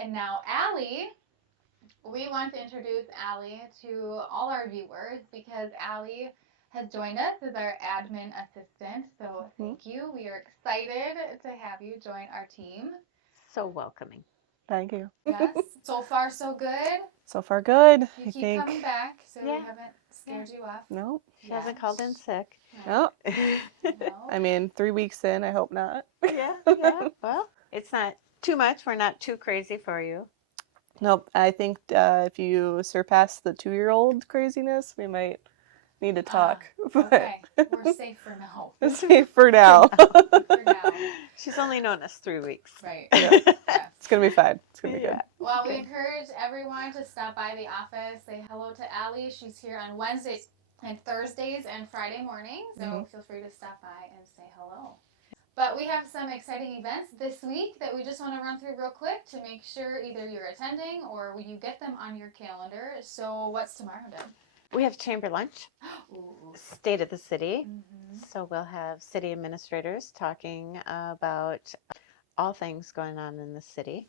And now Allie, we want to introduce Allie to all our viewers because Allie has joined us as our admin assistant. So thank you. We are excited to have you join our team. So welcoming. Thank you. Yes. So far, so good. So far, good. You I keep think. coming back, so we Yeah. haven't scared you off. Nope. She hasn't called in sick. No. Nope. No. I mean, 3 weeks in, I hope not. Yeah. Well, it's not too much. We're not too crazy for you. Nope. I think if you surpass the 2-year-old craziness, we might need to talk. Okay. We're safe for now. But safe for now. For now. She's only known us 3 weeks. Right. Yeah. Yes. It's going to be fine. It's going to be good. Well, we encourage everyone to stop by the office, say hello to Allie. She's here on Wednesdays and Thursdays and Friday mornings, so feel free to stop by and say hello. But we have some exciting events this week that we just want to run through real quick to make sure either you're attending or you get them on your calendar. So what's tomorrow, Deb? We have chamber lunch, Ooh. state of the city. Mm-hmm. So we'll have city administrators talking about all things going on in the city,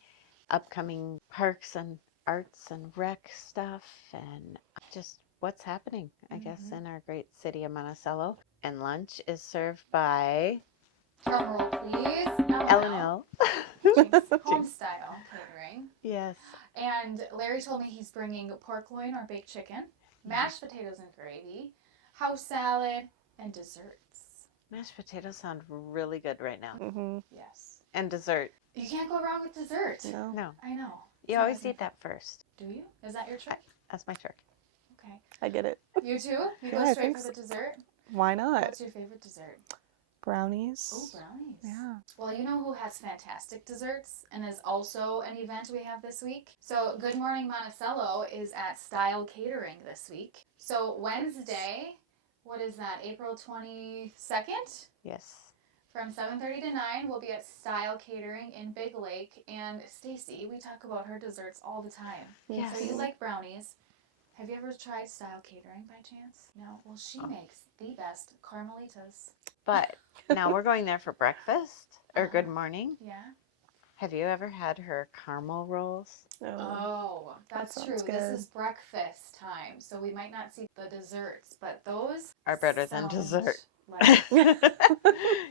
upcoming parks and arts and rec stuff, and just what's happening, I guess, in our great city of Monticello. And lunch is served by Drum roll, please. L&L. Home style catering. Yes. And Larry told me he's bringing pork loin or baked chicken, mashed potatoes and gravy, house salad, and desserts. Mashed potatoes sound really good right now. Mm-hmm. Yes. And dessert. You can't go wrong with dessert. No. No. I know. You always eat that first. Do you? Is that your trick? That's my trick. Okay. I get it. You too? You Yeah, go I straight think for the dessert? Why not? What's your favorite dessert? Brownies. Oh, brownies. Yeah. Well, you know who has fantastic desserts and is also an event we have this week? So Good Morning Monticello is at Style Catering this week. So Wednesday, what is that, April 22nd? Yes. From 7:30 to 9, we'll be at Style Catering in Big Lake. And Stacy, we talk about her desserts all the time. Yes. So you like brownies. Have you ever tried Style Catering by chance? No? Well, she makes the best Carmelitas. But now we're going there for breakfast or good morning. Yeah? Have you ever had her caramel rolls? Oh, that's That true. sounds This good. is breakfast time, so we might not see the desserts, but those Are better than sound dessert. Like,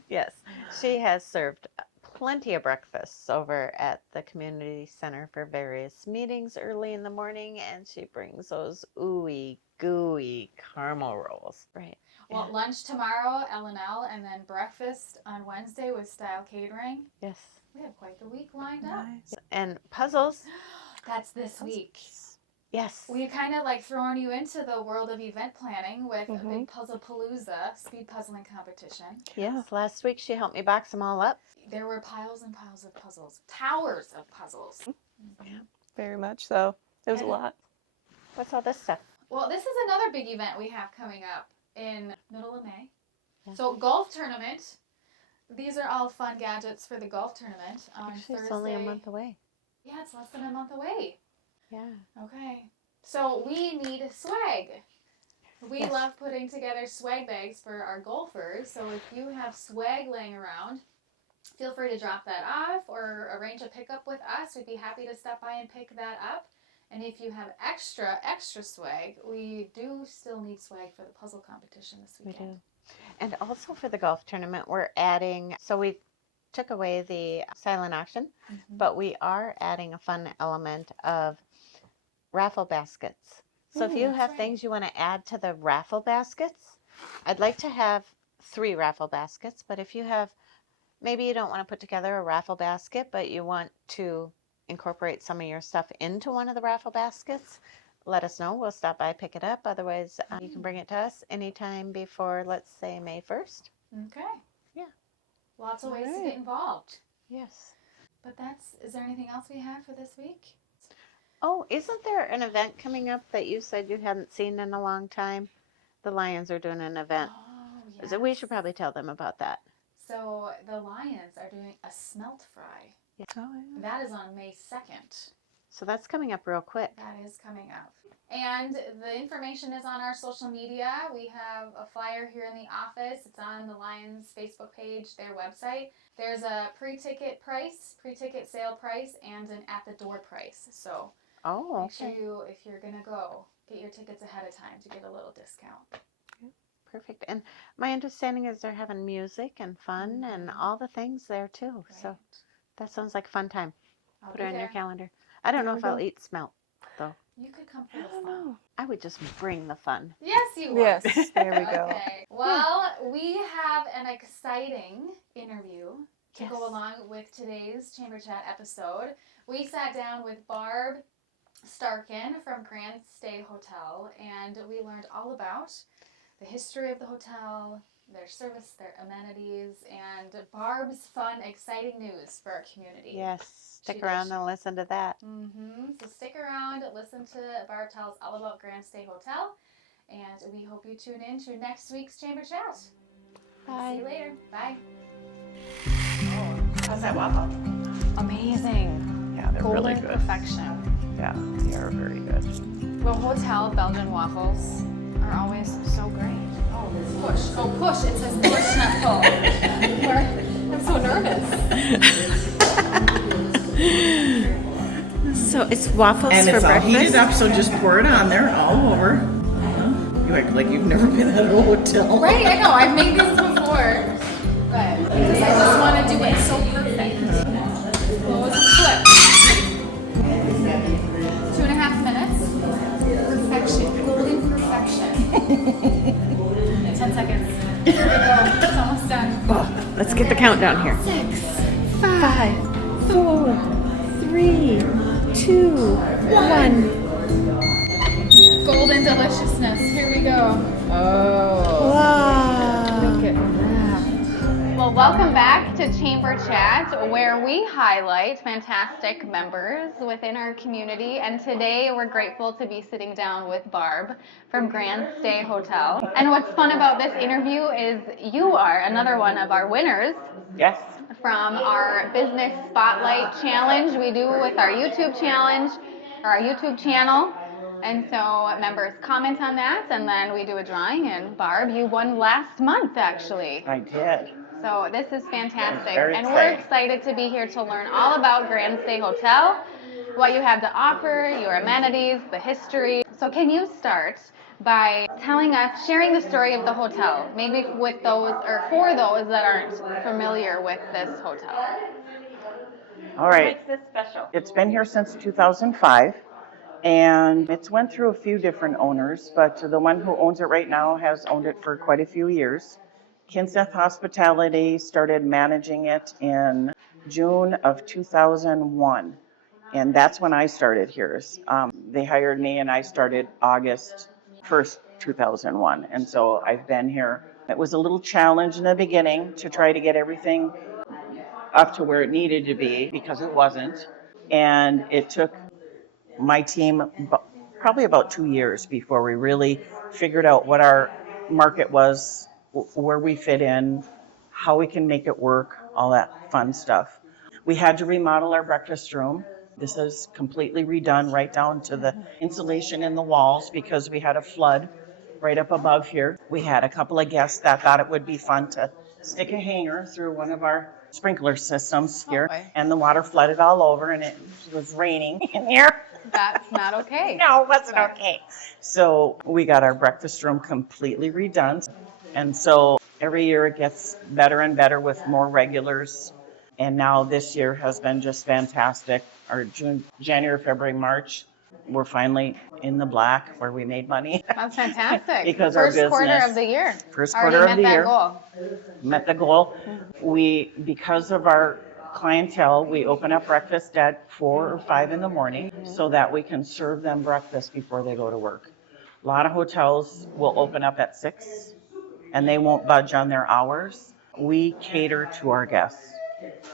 Yes. She has served plenty of breakfasts over at the community center for various meetings early in the morning, and she brings those ooey gooey caramel rolls. Right. well, lunch tomorrow, L&L, and then breakfast on Wednesday with Style Catering. Yes. We have quite the week lined up. Nice. And puzzles. That's this week. Yes. We kind of like throwing you into the world of event planning with a big Puzzle Palooza speed puzzling competition. Yeah. Last week she helped me box them all up. There were piles and piles of puzzles, towers of puzzles. Very much so. It was a And- lot. What's all this stuff? Well, this is another big event we have coming up in middle of May. Yeah. So golf tournament. These are all fun gadgets for the golf tournament on Actually, Thursday. it's only a month away. Yeah, it's less than a month away. Yeah. Okay. So we need swag. We Yes. love putting together swag bags for our golfers. So if you have swag laying around, feel free to drop that off or arrange a pickup with us. We'd be happy to stop by and pick that up. And if you have extra swag, we do still need swag for the puzzle competition this We weekend. do. And also for the golf tournament, we're adding, so we took away the silent auction, but we are adding a fun element of raffle baskets. So if you that's have right. things you want to add to the raffle baskets, I'd like to have 3 raffle baskets, but if you have, maybe you don't want to put together a raffle basket, but you want to incorporate some of your stuff into one of the raffle baskets, let us know. We'll stop by, pick it up. Otherwise, you can bring it to us anytime before, let's say, May 1st. Okay. Yeah. Lots of ways to Alright. get involved. Yes. But is there anything else we have for this week? Oh, isn't there an event coming up that you said you hadn't seen in a long time? The Lions are doing an event. Oh, So we should probably tell them about that. So the Lions are doing a smelt fry. Oh, yeah. That is on May 2nd. So that's coming up real quick. That is coming up. And the information is on our social media. We have a flyer here in the office. It's on the Lions Facebook page, their website. There's a pre-ticket sale price, and an at-the-door price. So make sure you, if you're going to go, get your tickets ahead of time to get a little discount. Perfect. And my understanding is they're having music and fun and all the things there too. Right. So that sounds like a fun time. Put it on your calendar. I don't know if I'll eat smelt, though. You could come for the fun. I would just bring the fun. Yes, you would. Yes, there we go. Okay. Well, we have an exciting interview to go along with today's Chamber Chat episode. We sat down with Barb Starken from GrandStay Hotel, and we learned all about the history of the hotel, their service, their amenities, and Barb's fun, exciting news for our community. Yes, stick around and listen to that. So stick around, listen to Barb tell us all about GrandStay Hotel, and we hope you tune in to next week's Chamber Chat. Bye. See you later. Bye. How's that waffle? Amazing. Yeah, they're Golden really good. perfection. Yeah, they are very good. Well, hotel Belgian waffles are always so great. Oh, push. Oh, push. It says push, not pull. I'm so nervous. So it's waffles And for it's all breakfast? heated up, so just pour it on there all over. You act like you've never been at a hotel. Right, I know. I've made these before. But because I just want to do it so perfect. Close and flip. 2.5 minutes. Perfection. Golden perfection. 10 seconds. Here we go. It's almost done. Oh, let's get the countdown here. 6, 5, 4, 3, 2, 1. Golden deliciousness. Here we go. Oh. Wow. Look at that. Well, welcome back to Chamber Chat, where we highlight fantastic members within our community. And today we're grateful to be sitting down with Barb from GrandStay Hotel. And what's fun about this interview is you are another one of our winners. Yes. From our Business Spotlight Challenge we do with our YouTube challenge, or our YouTube channel. And so members comment on that, and then we do a drawing. And Barb, you won last month, actually. I did. So this is fantastic. Very And we're exciting. excited to be here to learn all about GrandStay Hotel, what you have to offer, your amenities, the history. So can you start by telling us, sharing the story of the hotel, maybe with those, or for those that aren't familiar with this hotel? All right. What makes this special? It's been here since 2005, and it's went through a few different owners, but the one who owns it right now has owned it for quite a few years. Kinseth Hospitality started managing it in June of 2001, and that's when I started here. They hired me, and I started August 1st, 2001, and so I've been here. It was a little challenge in the beginning to try to get everything up to where it needed to be, because it wasn't, and it took my team probably about 2 years before we really figured out what our market was, where we fit in, how we can make it work, all that fun stuff. We had to remodel our breakfast room. This is completely redone right down to the insulation in the walls, because we had a flood right up above here. We had a couple of guests that thought it would be fun to stick a hanger through one of our sprinkler systems here, and the water flooded all over, and it was raining in here. That's not okay. No, it wasn't okay. So we got our breakfast room completely redone. And so every year it gets better and better with more regulars. And now this year has been just fantastic. Our January, February, March, we're finally in the black where we made money. That's fantastic. Because our First quarter business- of the year. First Already quarter of the met year. that goal. Met the goal. Because of our clientele, we open up breakfast at 4 or 5 in the morning so that we can serve them breakfast before they go to work. A lot of hotels will open up at 6 and they won't budge on their hours. We cater to our guests.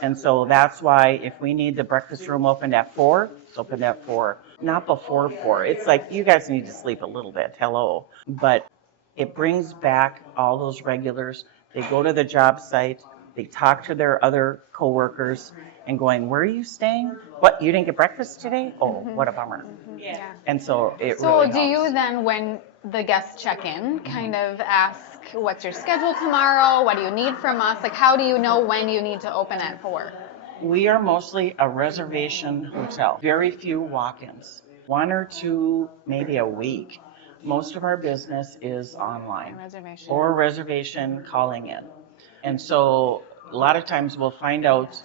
And so that's why if we need the breakfast room opened at 4, it's opened at 4, not before 4. It's like, you guys need to sleep a little bit, hello. But it brings back all those regulars. They go to the job site, They talk to their other coworkers and going, where are you staying? What, you didn't get breakfast today? Oh, what a bummer. Yeah. And so it So really do you helps. then, when the guests check in, kind of ask, what's your schedule tomorrow? What do you need from us? Like, how do you know when you need to open at 4? We are mostly a reservation hotel. Very few walk-ins. 1 or 2, maybe a week. Most of our business is online. Reservation. Or reservation calling in. And so a lot of times we'll find out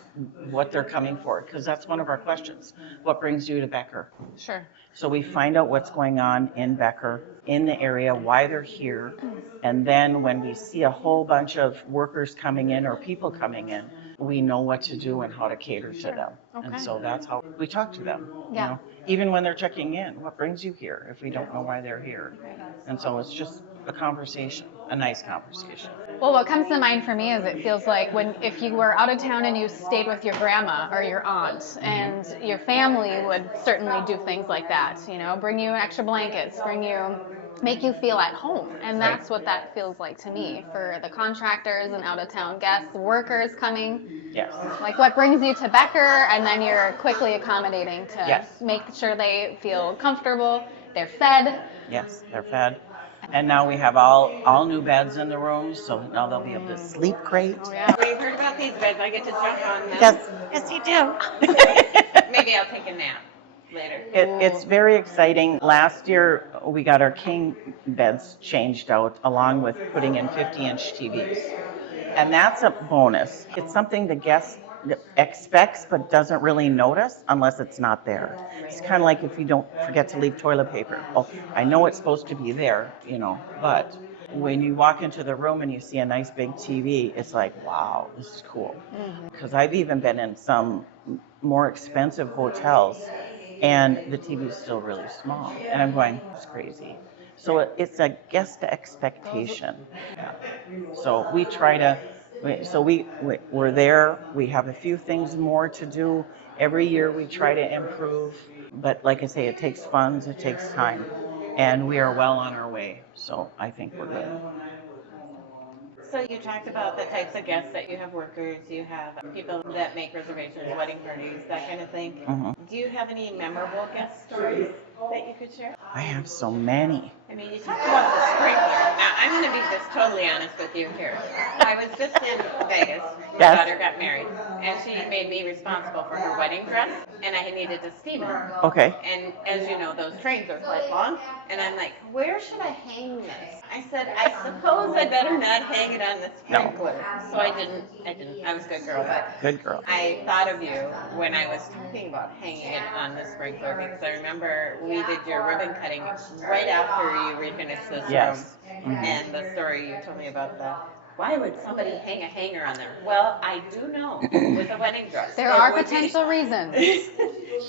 what they're coming for, because that's one of our questions. What brings you to Becker? Sure. So we find out what's going on in Becker, in the area, why they're here. And then when we see a whole bunch of workers coming in or people coming in, we know what to do and how to cater to them. Okay. And so that's how we talk to them. Yeah. You know, even when they're checking in, what brings you here if we don't know why they're here? And so it's just a conversation, a nice conversation. Well, what comes to mind for me is it feels like if you were out of town and you stayed with your grandma or your aunt, and your family would certainly do things like that, bring you extra blankets, make you feel at home. And that's what that feels like to me for the contractors and out of town guests, workers coming. Yes. Like, what brings you to Becker, and then you're quickly accommodating to Yes. make sure they feel comfortable, they're fed. Yes, they're fed. And now we have all new beds in the rooms, so now they'll be able to sleep great. Oh, yeah. We've heard about these beds. I get to jump on them. Yes, you do. Maybe I'll take a nap later. It's very exciting. Last year, we got our king beds changed out along with putting in 50-inch TVs. And that's a bonus. It's something the guest expects but doesn't really notice unless it's not there. It's kind of like if you don't forget to leave toilet paper. Oh, I know it's supposed to be there, but when you walk into the room and you see a nice big TV, it's like, wow, this is cool. Because I've even been in some more expensive hotels and the TV is still really small. And I'm going, it's crazy. So it's a guest expectation. Yeah. So we try to, we're there. We have a few things more to do. Every year we try to improve. But like I say, it takes funds, it takes time. And we are well on our way. So I think we're good. So you talked about the types of guests that you have: workers, you have people that make reservations, wedding parties, that kind of thing. Mhm. Do you have any memorable guest stories that you could share? I have so many. I mean, you talked about the sprinkler. Now, I'm going to be just totally honest with you here. I was just in Vegas. My Yes. daughter got married, and she made me responsible for her wedding dress, and I needed to steam it. Okay. And as you know, those trains are quite long, and I'm like, where should I hang this? I said, I suppose I better not hang it on the sprinkler. So I didn't. I was a good girl, but Good girl. I thought of you when I was talking about hanging it on the sprinkler, because I remember we did your ribbon cutting right after you refinished this Yes. room. And the story you told me about why would somebody hang a hanger on there? Well, I do know with a wedding dress. There it are would be- potential reasons.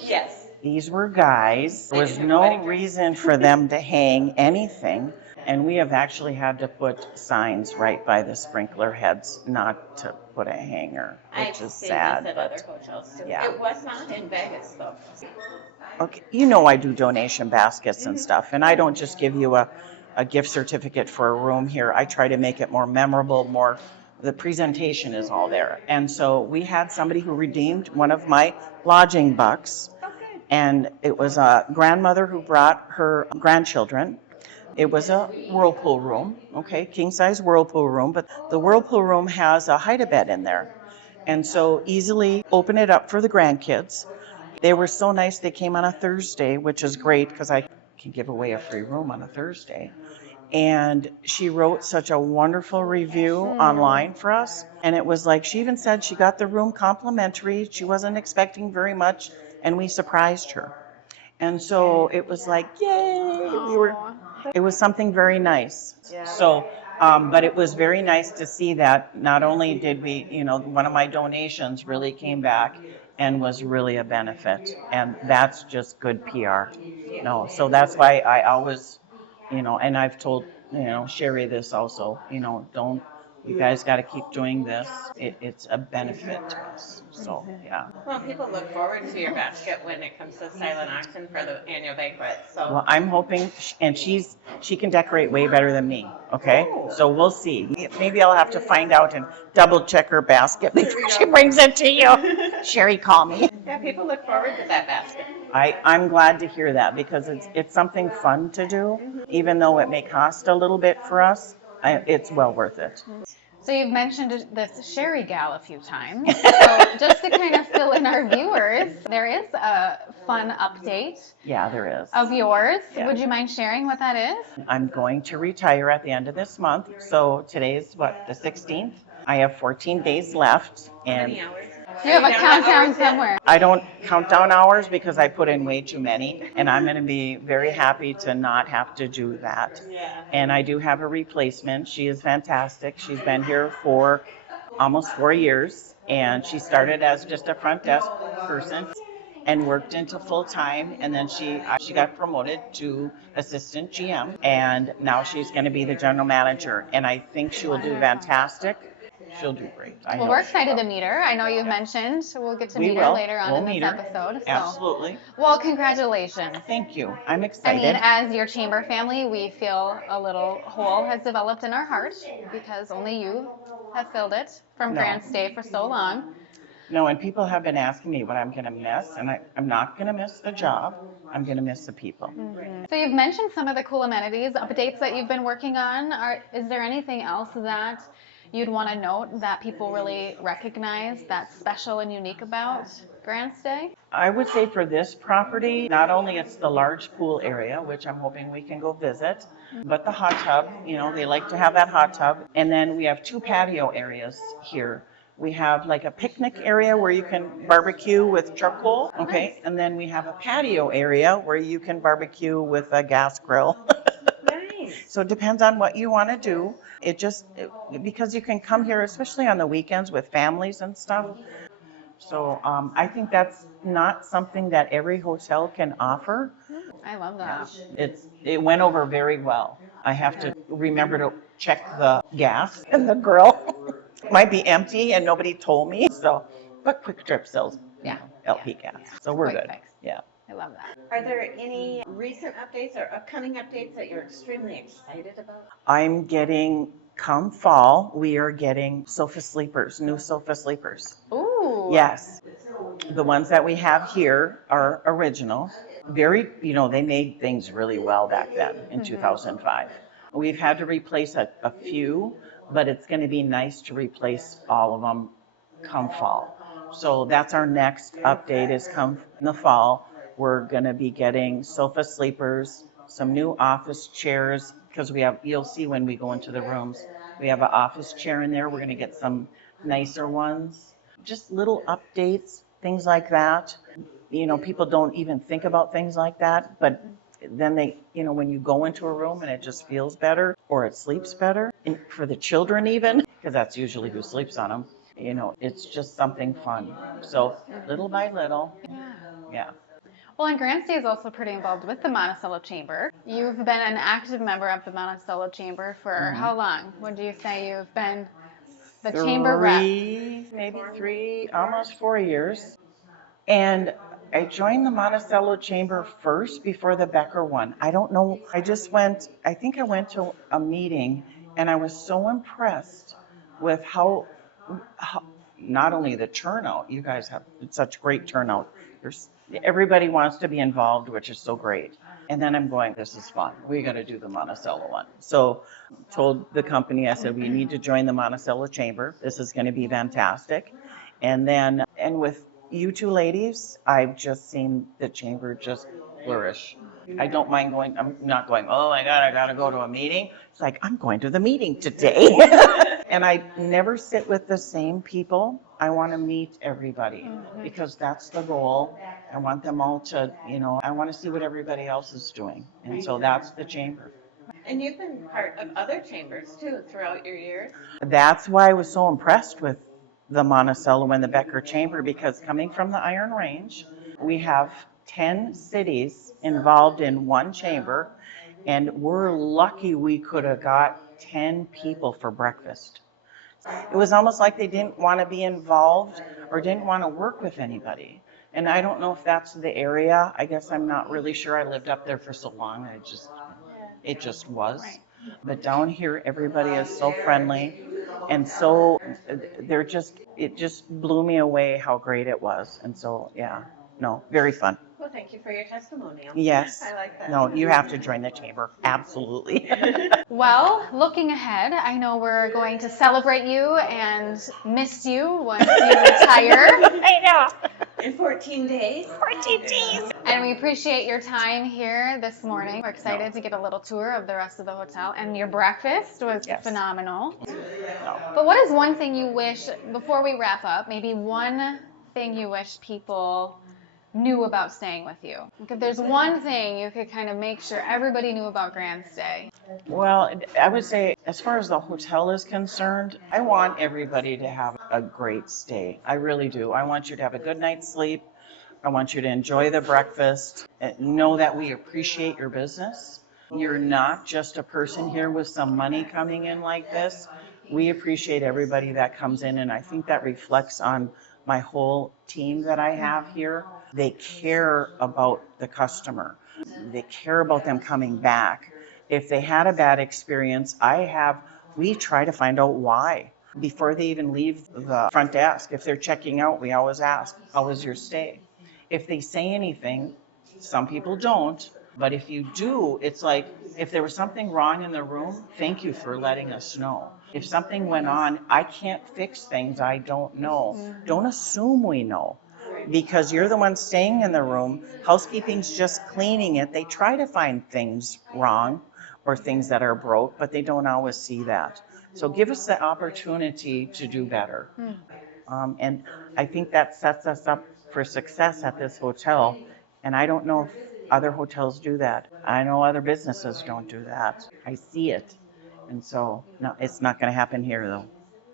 Yes. These were guys. There was no reason for them to hang anything. And we have actually had to put signs right by the sprinkler heads not to put a hanger, I've which is seen sad. this at other hotels too. yeah. It was not in Vegas though. Okay, I do donation baskets and stuff, and I don't just give you a gift certificate for a room here. I try to make it more memorable, the presentation is all there. And so we had somebody who redeemed one of my lodging bucks, and it was a grandmother who brought her grandchildren. It was a whirlpool room, okay, king-size whirlpool room, but the whirlpool room has a hide-a-bed in there. And so easily open it up for the grandkids. They were so nice. They came on a Thursday, which is great because I can give away a free room on a Thursday. And she wrote such a wonderful review online for us. And it was like, she even said she got the room complimentary. She wasn't expecting very much, and we surprised her. And so it was like, yay! It was something very nice. So, but it was very nice to see that not only did we, one of my donations really came back and was really a benefit. And that's just good PR. So that's why I always, and I've told, Sherry this also, don't you guys got to keep doing this. It's a benefit to us. So, yeah. Well, people look forward to your basket when it comes to silent auction for the annual banquet. So Well, I'm hoping, and she can decorate way better than me, okay? So we'll see. Maybe I'll have to find out and double check her basket before she brings it to you. Sherry, call me. yeah, people look forward to that basket. I'm glad to hear that because it's something fun to do. Even though it may cost a little bit for us, it's well worth it. So you've mentioned this Sherry gal a few times. So just to kind of fill in our viewers, there is a fun update Yeah, there is. of yours. Yeah. Would you mind sharing what that is? I'm going to retire at the end of this month. So today's what, the 16th? I have 14 days left, How and many hours? You have a Are you down to countdown hours yet? somewhere. I don't count down hours because I put in way too many, and I'm going to be very happy to not have to do that. Yeah. And I do have a replacement. She is fantastic. She's been here for almost 4 years, and she started as just a front desk person and worked into full time, and then she got promoted to assistant GM, and now she's going to be the general manager, and I think she will do fantastic. She'll do great. I Well, know we're she excited will. to meet her. I know you've mentioned we'll get to We meet her will. later on We'll in this meet her. episode. So. Absolutely. Well, congratulations. Thank you. I'm I excited. mean, as your chamber family, we feel a little hole has developed in our heart because only you have filled it from No. GrandStay for so long. No, and people have been asking me what I'm going to miss, and I'm not going to miss the job. I'm going to miss the people. So you've mentioned some of the cool amenities, updates that you've been working on. Is there anything else that you'd want to note that people really recognize that's special and unique about GrandStay? I would say for this property, not only it's the large pool area, which I'm hoping we can go visit, but the hot tub, they like to have that hot tub. And then we have 2 patio areas here. We have like a picnic area where you can barbecue with charcoal, okay? And then we have a patio area where you can barbecue with a gas grill. Nice. So it depends on what you want to do. Because you can come here, especially on the weekends with families and stuff. So I think that's not something that every hotel can offer. I love that. It went over very well. I have to remember to check the gas in the grill. Might be empty and nobody told me. So, but Quick Trip sells LP gas, so we're Quick good. fix. Yeah. I love that. Are there any recent updates or upcoming updates that you're extremely excited about? I'm getting, come fall, we are getting sofa sleepers, new sofa sleepers. Ooh. Yes. The ones that we have here are original. Very, they made things really well back then in 2005. We've had to replace a few, but it's going to be nice to replace all of them come fall. So that's our next update is come in the fall. We're going to be getting sofa sleepers, some new office chairs, because you'll see when we go into the rooms, we have an office chair in there. We're going to get some nicer ones. Just little updates, things like that. People don't even think about things like that, but then they, when you go into a room and it just feels better or it sleeps better, and for the children even, because that's usually who sleeps on them, it's just something fun. So little by little, yeah. Well, and GrandStay is also pretty involved with the Monticello Chamber. You've been an active member of the Monticello Chamber for how long? Would you say you've been the chamber rep? Maybe 3, almost 4 years. And I joined the Monticello Chamber first before the Becker one. I don't know. I think I went to a meeting and I was so impressed with how not only the turnout, you guys have such great turnout. Everybody wants to be involved, which is so great. And then I'm going, this is fun. We got to do the Monticello one. So told the company, I said, we need to join the Monticello Chamber. This is going to be fantastic. And with you 2 ladies, I've just seen the chamber just flourish. I don't mind going. I'm not going, oh my God, I got to go to a meeting. It's like, I'm going to the meeting today. And I never sit with the same people. I want to meet everybody because that's the goal. I want them all to, I want to see what everybody else is doing. And so that's the chamber. And you've been part of other chambers too throughout your years. That's why I was so impressed with the Monticello and the Becker Chamber, because coming from the Iron Range, we have 10 cities involved in one chamber, and we're lucky we could have got 10 people for breakfast. It was almost like they didn't want to be involved or didn't want to work with anybody. And I don't know if that's the area. I guess I'm not really sure. I lived up there for so long. It just was. Right. But down here, everybody is so friendly and so it just blew me away how great it was. And so, yeah, no, very fun. Well, thank you for your testimonial. Yes. I like that. No, you have to join the chamber. Absolutely. Well, looking ahead, I know we're going to celebrate you and miss you once you retire. I know. In 14 days. 14 days. And we appreciate your time here this morning. We're excited to get a little tour of the rest of the hotel. And your breakfast was phenomenal. No. But what is one thing you wish, before we wrap up, maybe one thing you wish people knew about staying with you? Like if there's one thing you could kind of make sure everybody knew about GrandStay. Well, I would say as far as the hotel is concerned, I want everybody to have a great stay. I really do. I want you to have a good night's sleep. I want you to enjoy the breakfast. Know that we appreciate your business. You're not just a person here with some money coming in like this. We appreciate everybody that comes in, and I think that reflects on my whole team that I have here. They care about the customer. They care about them coming back. If they had a bad experience, we try to find out why. Before they even leave the front desk, if they're checking out, we always ask, how was your stay? If they say anything, some people don't, but if you do, it's like, if there was something wrong in the room, thank you for letting us know. If something went on, I can't fix things I don't know. Don't assume we know. Because you're the one staying in the room, housekeeping's just cleaning it. They try to find things wrong or things that are broke, but they don't always see that. So give us the opportunity to do better. And I think that sets us up for success at this hotel. And I don't know if other hotels do that. I know other businesses don't do that. I see it. And so, no, it's not going to happen here, though.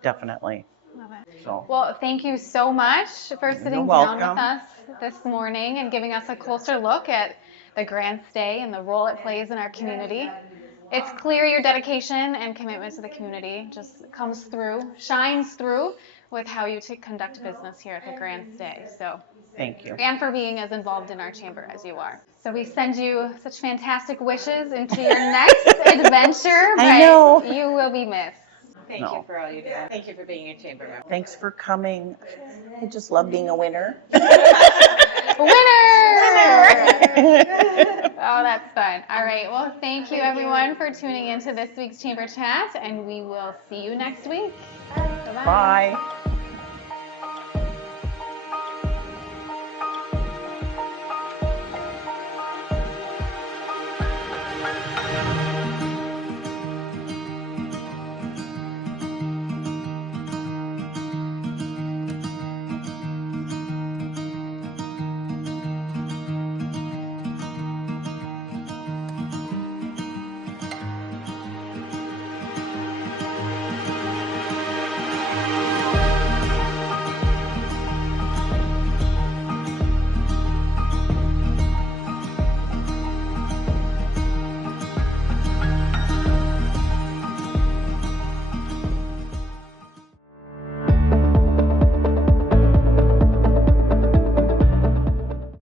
Definitely. Love it. So. Well, thank you so much for sitting down with us this morning and giving us a closer look at the GrandStay and the role it plays in our community. It's clear your dedication and commitment to the community just shines through with how you conduct business here at the GrandStay. So Thank you. And for being as involved in our chamber as you are. So we send you such fantastic wishes into your next adventure, but I know. you will be missed. Thank you for all you do. Thank you for being a chamber member. Thanks for coming. I just love being a winner. Winner! Oh, that's fun. All right. Well, thank you everyone for tuning into this week's Chamber Chat, and we will see you next week. Bye-bye. Bye.